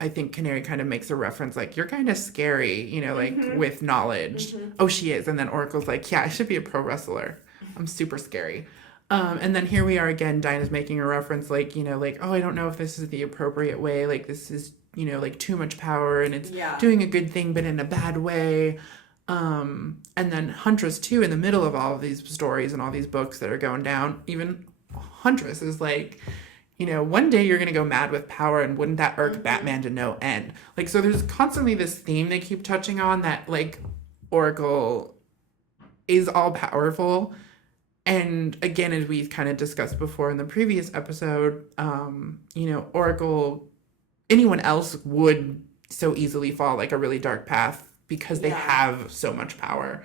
I think Canary kind of makes a reference, like, you're kind of scary, like, with knowledge. Oh, she is. And then Oracle's like, yeah, I should be a pro wrestler. I'm super scary. And then here we are again, Dinah's making a reference, like, like, oh, I don't know if this is the appropriate way. Like, this is, like, too much power, and it's doing a good thing, but in a bad way. And then Huntress too, in the middle of all of these stories and all these books that are going down, even Huntress is like, one day you're going to go mad with power, and wouldn't that irk Batman to no end? Like, so there's constantly this theme they keep touching on, that like Oracle is all powerful. And again, as we kind of discussed before in the previous episode, Oracle, anyone else would so easily fall like a really dark path, because they have so much power.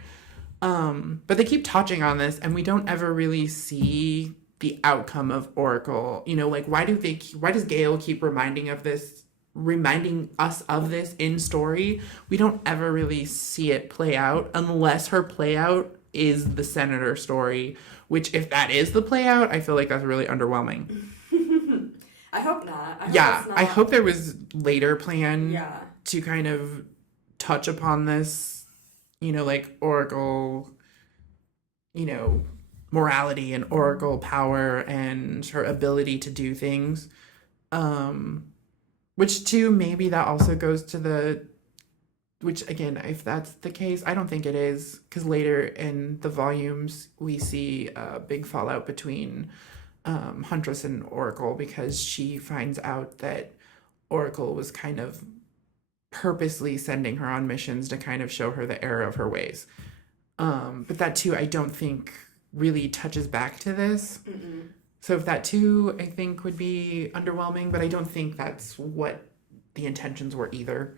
But they keep touching on this, and we don't ever really see the outcome of Oracle. Like, why does Gail keep reminding us of this in story? We don't ever really see it play out, unless her play out is the senator story, which, if that is the play out, I feel like that's really underwhelming. I hope not. I hope there was later plan to kind of touch upon this, like Oracle, morality and Oracle power and her ability to do things. Which too, maybe that also goes to which again, if that's the case, I don't think it is, because later in the volumes we see a big fallout between Huntress and Oracle, because she finds out that Oracle was kind of purposely sending her on missions to kind of show her the error of her ways. But that too, I don't think really touches back to this. So if that too, I think would be underwhelming, but I don't think that's what the intentions were either.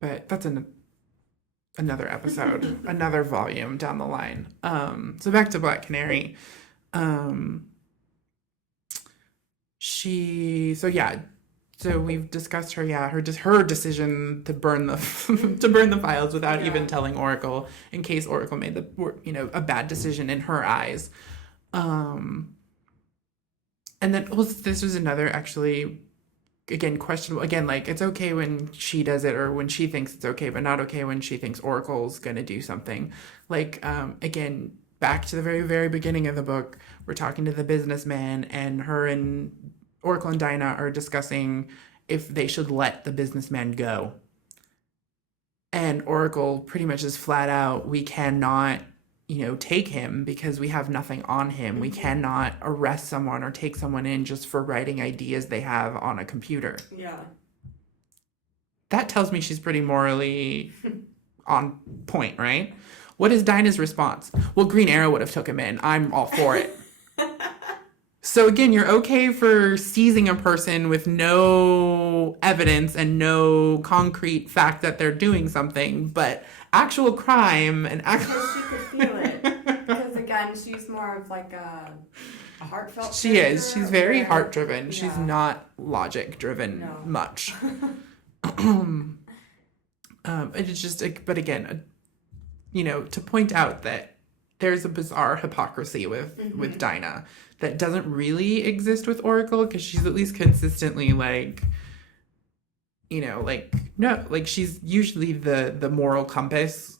But that's another episode, another volume down the line. So back to Black Canary. So we've discussed her decision to burn the to burn the files without even telling Oracle, in case Oracle made a bad decision in her eyes. And then this was another actually, again, questionable. Again, like, it's okay when she does it, or when she thinks it's okay, but not okay when she thinks Oracle's gonna do something. Like, again, back to the very, very beginning of the book, we're talking to the businessman, and her and Oracle and Dinah are discussing if they should let the businessman go. And Oracle pretty much is flat out, we cannot take him because we have nothing on him. We cannot arrest someone or take someone in just for writing ideas they have on a computer. Yeah. That tells me she's pretty morally on point, right? What is Dinah's response? Well, Green Arrow would have took him in. I'm all for it. So again, you're okay for seizing a person with no evidence and no concrete fact that they're doing something, but actual crime and because she could feel it. Because again, she's more of like a heartfelt. She is. She's very heart driven. Yeah. She's not logic driven much. It's just, but again, to point out that there's a bizarre hypocrisy with Dinah that doesn't really exist with Oracle, because she's at least consistently she's usually the moral compass,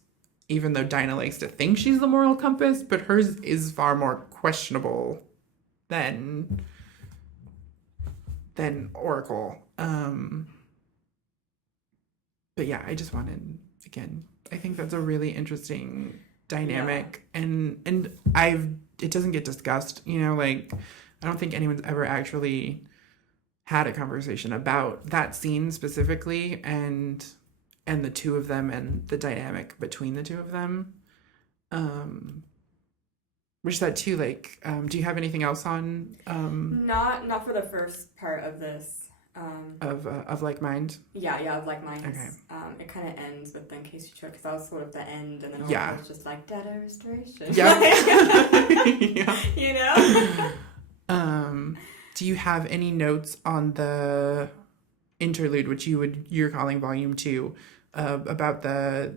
even though Dinah likes to think she's the moral compass, but hers is far more questionable than Oracle. But yeah, I just wanted, again, I think that's a really interesting dynamic, and it doesn't get discussed, I don't think anyone's ever actually had a conversation about that scene specifically, and the two of them and the dynamic between the two of them. Which that too, do you have anything else on not for the first part of this. Of Like Mind? Yeah, of Like Mind. Okay. It kind of ends with In Case You Should, because that was sort of the end, and then it was just like data restoration. Yeah. Yeah. Do you have any notes on the interlude, which you're calling Volume 2, about the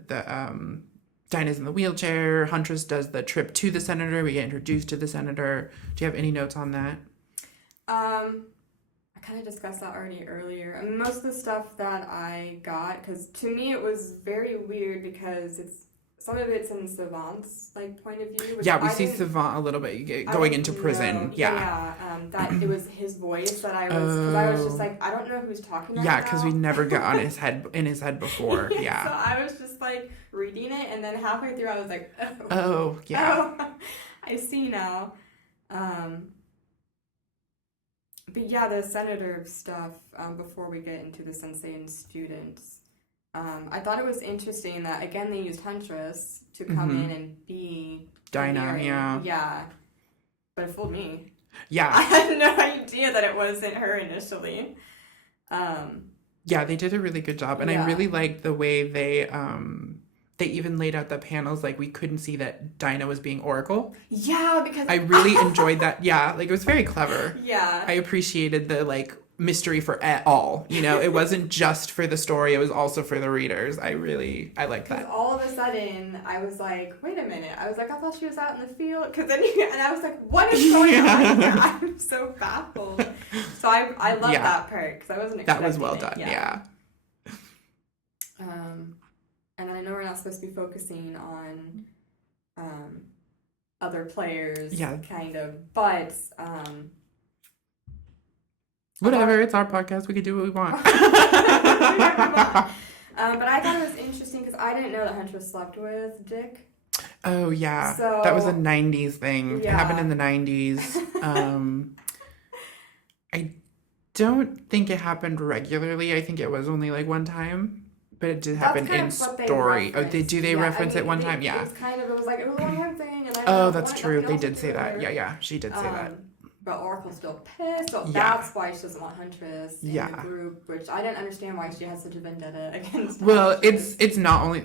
Dinah's in the wheelchair, Huntress does the trip to the senator, we get introduced to the senator. Do you have any notes on that? I kind of discussed that already earlier. And most of the stuff that I got, because to me it was very weird, because some of it's in Savant's point of view. Yeah, we see Savant a little bit going into prison. That it was his voice that I was, because I was just like, I don't know who's talking right now. Yeah, because we never got in his head before. Yeah. So I was just reading it, and then halfway through I was like, oh yeah. Oh, I see now. But yeah, the senator stuff, before we get into the sensei and students, I thought it was interesting that, again, they used Huntress to come in and be Dinah, Canary. yeah. Yeah. But it fooled me. Yeah. I had no idea that it wasn't her initially. Yeah, they did a really good job. And I really liked the way they even laid out the panels, we couldn't see that Dinah was being Oracle. Yeah, because... I really enjoyed that. Yeah, it was very clever. Yeah. I appreciated the, mystery for all. It wasn't just for the story, it was also for the readers. I like that. All of a sudden, I was like, wait a minute. I was like, I thought she was out in the field. And I was like, what is going on here? I'm so baffled. So I love that part, because I wasn't expecting that was well done, yeah. And I know we're not supposed to be focusing on other players, kind of, but... whatever, it's our podcast. We can do what we want. But I thought it was interesting, because I didn't know that Huntress slept with Dick. Oh, yeah. So, that was a 90s thing. Yeah. It happened in the 90s. I don't think it happened regularly. I think it was only one time. But it did happen in story. Do they reference it one time? Yeah. It was like, it was a one-time thing. And that's true. They did say that. Yeah. She did say that. But Oracle's still pissed, so that's why she doesn't want Huntress in the group, which I didn't understand why she has such a vendetta against. Well, it's not only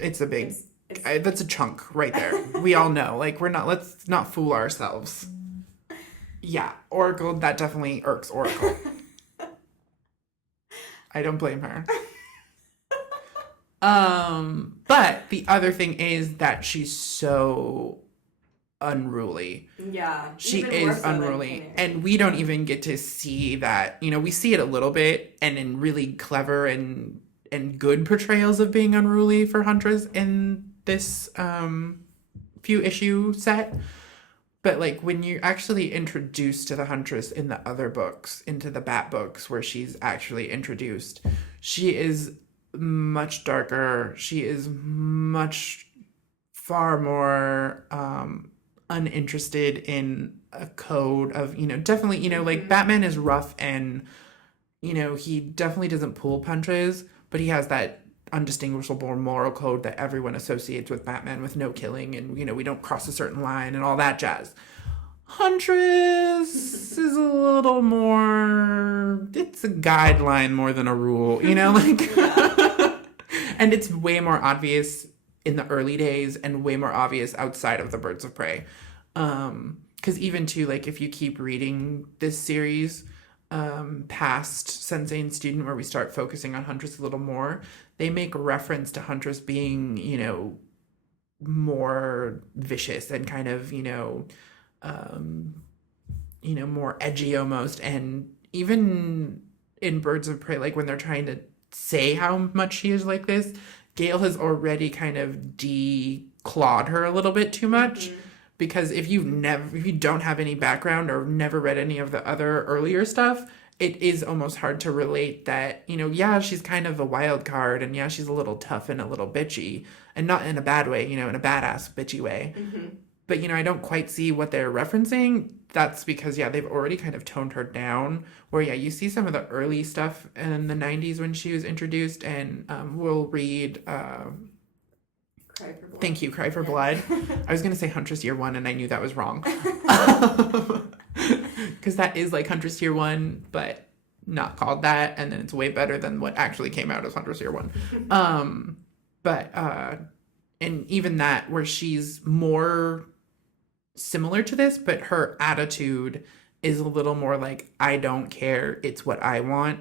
it's a big that's a chunk right there. We all know, let's not fool ourselves. Yeah, Oracle, that definitely irks Oracle. I don't blame her. But the other thing is that she's so unruly. Yeah. She is unruly. And we don't even get to see that. We see it a little bit, and in really clever and good portrayals of being unruly for Huntress in this few issue set. But when you're actually introduced to the Huntress in the other books, into the Bat books where she's actually introduced, she is much darker. She is much far more uninterested in a code of, definitely, like Batman is rough and, he definitely doesn't pull punches, but he has that undistinguishable moral code that everyone associates with Batman, with no killing and, we don't cross a certain line and all that jazz. Huntress is a little more, it's a guideline more than a rule, and it's way more obvious in the early days and way more obvious outside of the Birds of Prey. Because even too, like, if you keep reading this series, past Sensei and Student, where we start focusing on Huntress a little more, they make reference to Huntress being, more vicious and kind of, more edgy almost. And even in Birds of Prey, like when they're trying to say how much she is like this, Gail has already kind of declawed her a little bit too much. Because if you don't have any background or never read any of the other earlier stuff, it is almost hard to relate that, yeah, she's kind of a wild card, and yeah, she's a little tough and a little bitchy, and not in a bad way, in a badass bitchy way. But, I don't quite see what they're referencing. That's because, yeah, they've already kind of toned her down. Where, yeah, you see some of the early stuff in the 90s when she was introduced, and we'll read... Cry for Blood. Thank you, Cry for Blood. I was going to say Huntress Year 1, and I knew that was wrong. Because that is like Huntress Year 1, but not called that, and then it's way better than what actually came out as Huntress Year 1. And even that, where she's more similar to this, but her attitude is a little more like, I don't care, it's what I want.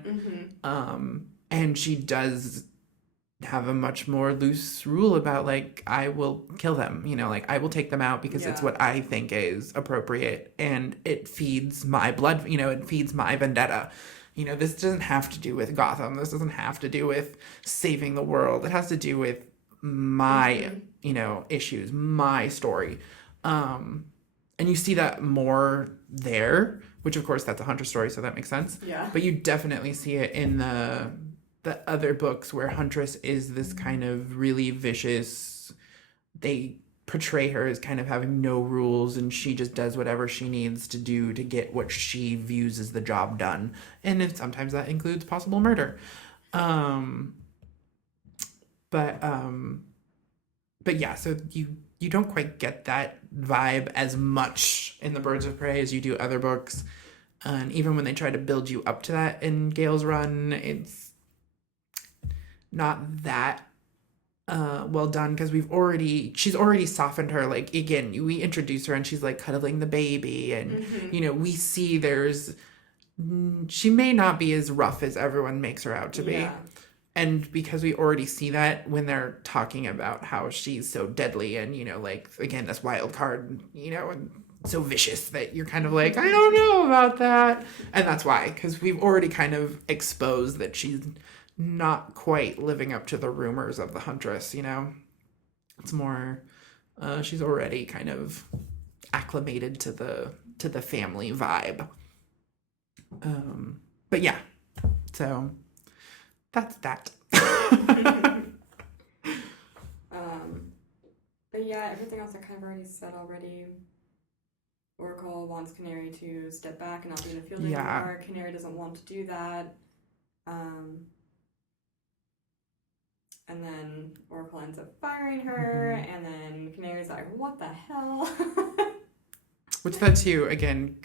And she does have a much more loose rule about, like, I will kill them, like, I will take them out because it's what I think is appropriate, and it feeds my blood, it feeds my vendetta. This doesn't have to do with Gotham. This doesn't have to do with saving the world. It has to do with my, issues, my story. And you see that more there, which of course that's a Hunter story, so that makes sense. Yeah. But you definitely see it in the other books where Huntress is this kind of really vicious, they portray her as kind of having no rules, and she just does whatever she needs to do to get what she views as the job done. And sometimes that includes possible murder. But yeah, so you don't quite get that vibe as much in the Birds of Prey as you do other books. And even when they try to build you up to that in Gail's run, it's not that well done, because she's already softened her. Like, again, we introduce her and she's like cuddling the baby, and we see she may not be as rough as everyone makes her out to be. And because we already see that when they're talking about how she's so deadly and, like, again, this wild card, and so vicious that you're kind of like, I don't know about that. And that's why, because we've already kind of exposed that she's not quite living up to the rumors of the Huntress, It's more, she's already kind of acclimated to the family vibe. But yeah, so that's that. But yeah, everything else I kind of already said already. Oracle wants Canary to step back and not be in the field anymore. Canary doesn't want to do that. And then Oracle ends up firing her, and then Canary's like, what the hell? Which that too, again,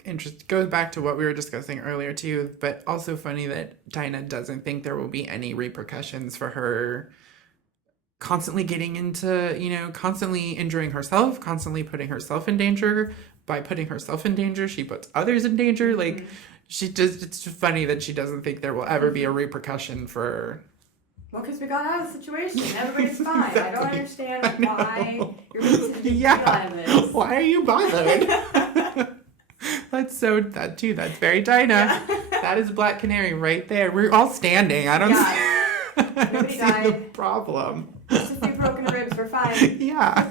goes back to what we were discussing earlier too, but also funny that Dinah doesn't think there will be any repercussions for her constantly getting into, constantly injuring herself, constantly putting herself in danger. By putting herself in danger, she puts others in danger. Like, it's just funny that she doesn't think there will ever be a repercussion for... Well, because we got out of the situation. Everybody's fine. Exactly. I don't understand why you're making such a big deal out of this. Why are you bothered? That's very Dinah. Yeah. That is Black Canary right there. We're all standing. I don't see the problem. Just a few broken ribs. We're fine. Yeah.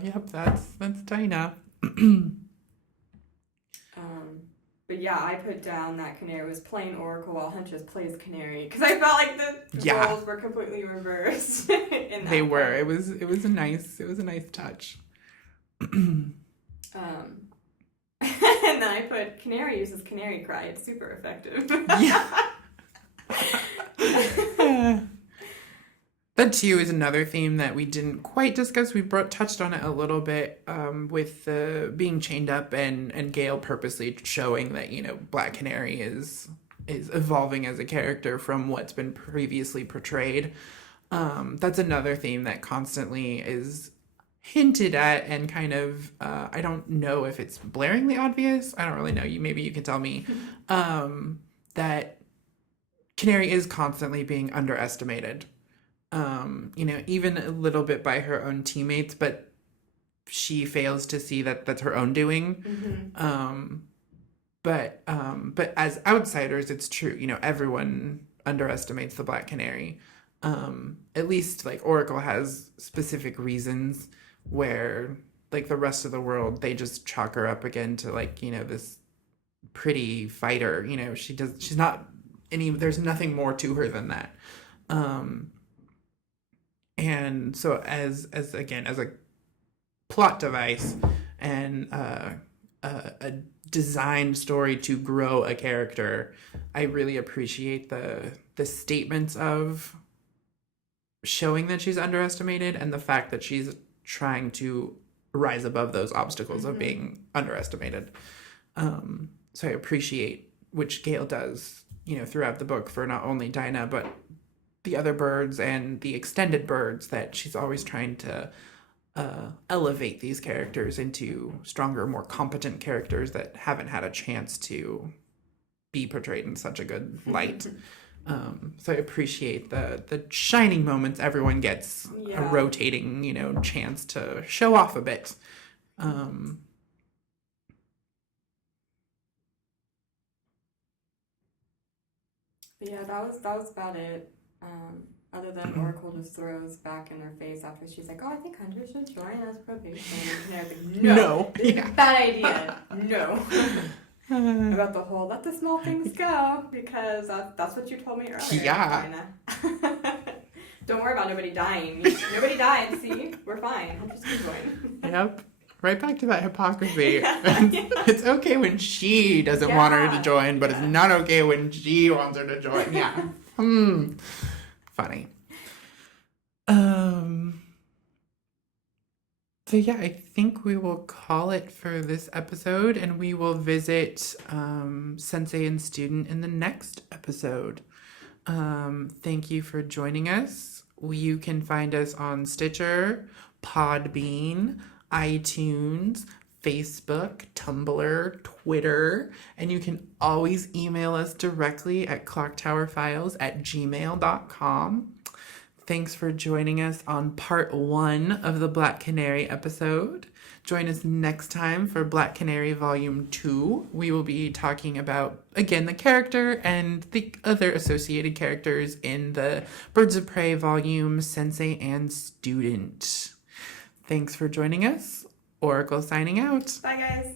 Yep, that's Dinah. But But yeah, I put down that Canary was playing Oracle while Huntress plays Canary because I felt like the roles were completely reversed. In that they were. Part. It was a nice touch. And then I put Canary uses Canary Cry. It's super effective. Yeah. That too is another theme that we didn't quite discuss. We touched on it a little bit with the being chained up and Gail purposely showing that, you know, Black Canary is evolving as a character from what's been previously portrayed. That's another theme that constantly is hinted at and kind of I don't know if it's blaringly obvious. I don't really know. Maybe you can tell me that Canary is constantly being underestimated. You know, even a little bit by her own teammates, but she fails to see that that's her own doing. Mm-hmm. But as outsiders, it's true. You know, everyone underestimates the Black Canary. At least like Oracle has specific reasons where like the rest of the world, they just chalk her up again to like, you know, this pretty fighter. You know, she's not there's nothing more to her than that. And so as a plot device and a designed story to grow a character, I really appreciate the statements of showing that she's underestimated and the fact that she's trying to rise above those obstacles of being underestimated. So I appreciate, which Gail does, you know, throughout the book for not only Dinah, but the other birds and the extended birds, that she's always trying to elevate these characters into stronger, more competent characters that haven't had a chance to be portrayed in such a good light. So I appreciate the shining moments everyone gets, a rotating, you know, chance to show off a bit. Yeah, that was about it. Other than Oracle just throws back in her face after she's like, "Oh, I think Hunter should join us probation." And I was like, "No, yeah. Bad idea. No." About the whole let the small things go, because that's what you told me earlier. Yeah. Dinah. Don't worry about nobody dying. Nobody died. See, we're fine. I'm just going. Yep. Right back to that hypocrisy. It's okay when she doesn't want her to join, but it's not okay when she wants her to join. Yeah. Funny. So yeah, I think we will call it for this episode, and we will visit Sensei and Student in the next episode. Thank you for joining us. You can find us on Stitcher, Podbean, iTunes, Facebook, Tumblr, Twitter, and you can always email us directly at clocktowerfiles@gmail.com. Thanks for joining us on part 1 of the Black Canary episode. Join us next time for Black Canary Volume 2. We will be talking about, again, the character and the other associated characters in the Birds of Prey volume, Sensei and Student. Thanks for joining us. Oracle signing out. Bye, guys.